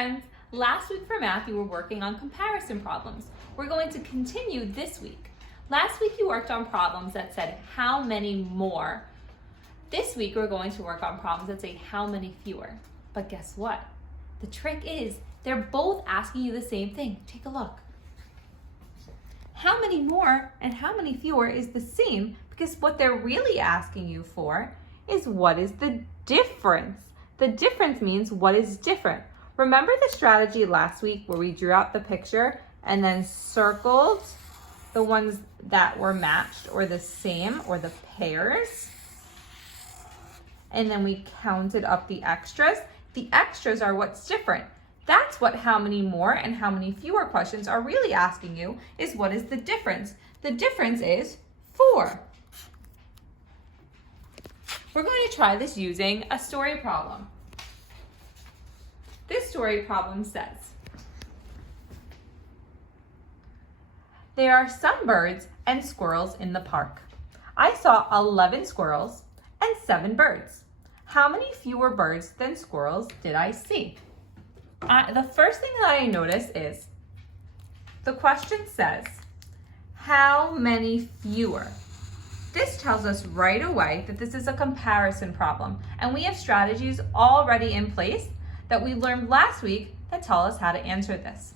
friends! Last week for math, you were working on comparison problems. We're going to continue this week. Last week you worked on problems that said how many more. This week we're going to work on problems that say how many fewer. But guess what? The trick is they're both asking you the same thing. Take a look. How many more and how many fewer is the same because what they're really asking you for is what is the difference. The difference means what is different. Remember the strategy last week where we drew out the picture and then circled the ones that were matched or the same or the pairs? And then we counted up the extras. The extras are what's different. That's what how many more and how many fewer questions are really asking you is what is the difference? The difference is 4. We're going to try this using a story problem. This story problem says, there are some birds and squirrels in the park. I saw 11 squirrels and 7 birds. How many fewer birds than squirrels did I see? The first thing that I notice is the question says, how many fewer? This tells us right away that this is a comparison problem, and we have strategies already in place that we learned last week that tell us how to answer this.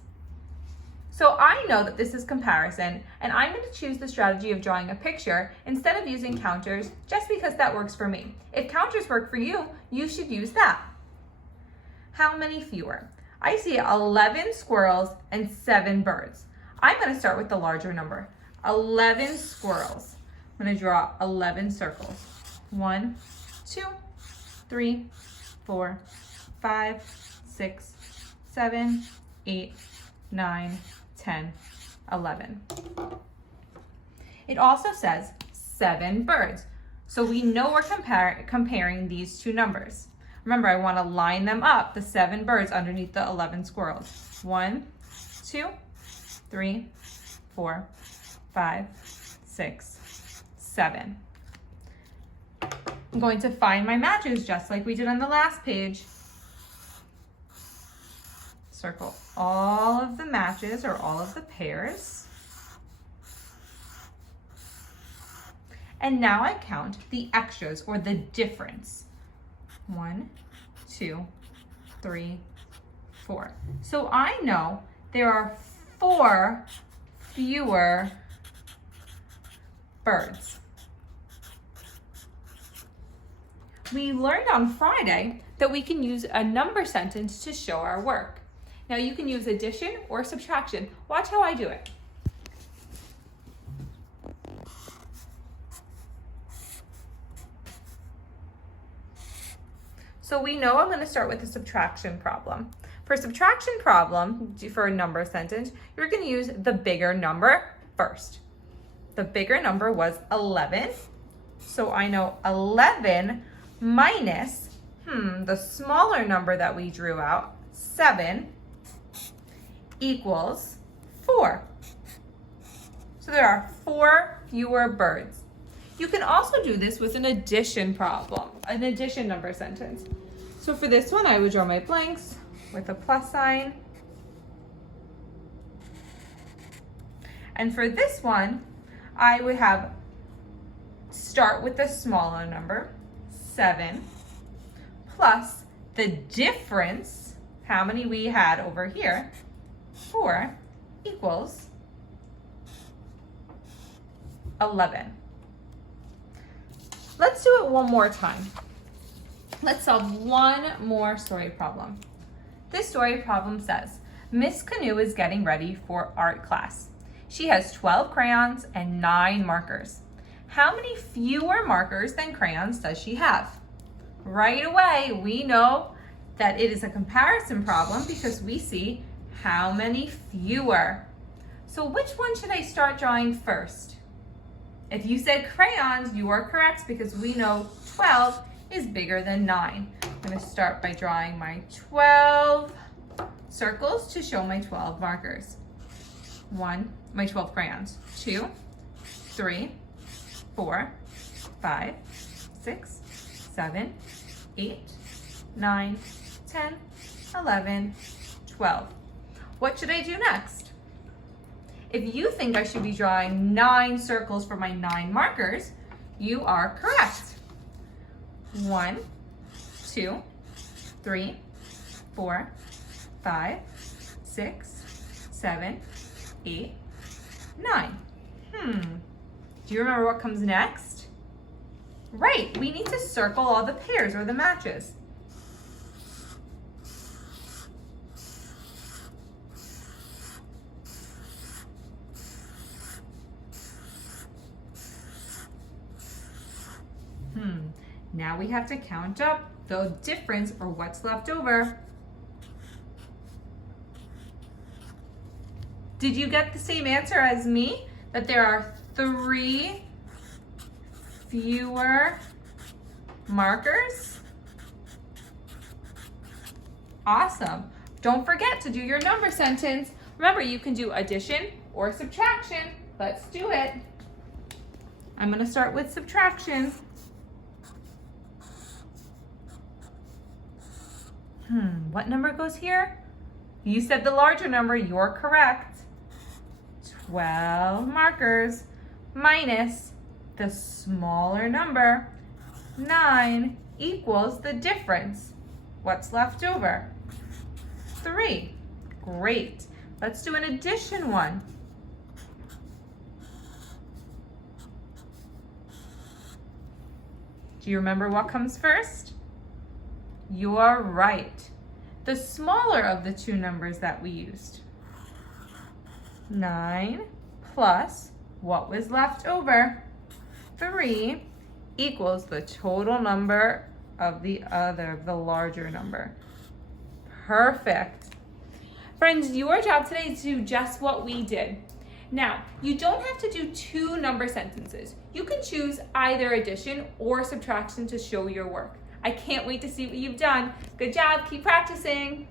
So I know that this is comparison, and I'm going to choose the strategy of drawing a picture instead of using counters just because that works for me. If counters work for you, you should use that. How many fewer? I see 11 squirrels and 7 birds. I'm going to start with the larger number, 11 squirrels. I'm going to draw 11 circles. 1, 2, 3, 4, 5, 6, 7, 8, 9, 10, 11. It also says 7 birds. So we know we're comparing these two numbers. Remember, I want to line them up, the 7 birds underneath the 11 squirrels. 1, 2, 3, 4, 5, 6, 7. I'm going to find my matches just like we did on the last page. Circle all of the matches or all of the pairs. And now I count the extras or the difference. 1, 2, 3, 4. So I know there are 4 fewer birds. We learned on Friday that we can use a number sentence to show our work. Now you can use addition or subtraction. Watch how I do it. So we know I'm going to start with a subtraction problem. For a subtraction problem, for a number sentence, you're going to use the bigger number first. The bigger number was 11. So I know 11 minus, the smaller number that we drew out, 7, equals 4. So there are 4 fewer birds. You can also do this with an addition problem, an addition number sentence. So for this one, I would draw my blanks with a plus sign. And for this one, I would start with the smaller number, 7, plus the difference, how many we had over here, 4, equals 11. Let's do it one more time. Let's solve one more story problem. This story problem says, Miss Canoe is getting ready for art class. She has 12 crayons and 9 markers. How many fewer markers than crayons does she have? Right away, we know that it is a comparison problem because we see how many fewer. So which one should I start drawing first? If you said crayons, you are correct because we know 12 is bigger than 9. I'm going to start by drawing my 12 circles to show my 12 markers. My 12 crayons. 2, 3, 4, 5, 6, 7, 8, 9, 10, 11, 12. What should I do next? If you think I should be drawing 9 circles for my 9 markers, you are correct. 1, 2, 3, 4, 5, 6, 7, 8, 9. Do you remember what comes next? Right, we need to circle all the pairs or the matches. Now we have to count up the difference or what's left over. Did you get the same answer as me? That there are 3 fewer markers? Awesome. Don't forget to do your number sentence. Remember, you can do addition or subtraction. Let's do it. I'm going to start with subtraction. What number goes here? You said the larger number, you're correct. 12 markers minus the smaller number, 9, equals the difference. What's left over? 3. Great. Let's do an addition one. Do you remember what comes first? You are right. The smaller of the 2 numbers that we used. 9 plus what was left over? 3 equals the total number of the larger number. Perfect. Friends, your job today is to do just what we did. Now, you don't have to do 2 number sentences. You can choose either addition or subtraction to show your work. I can't wait to see what you've done. Good job, keep practicing.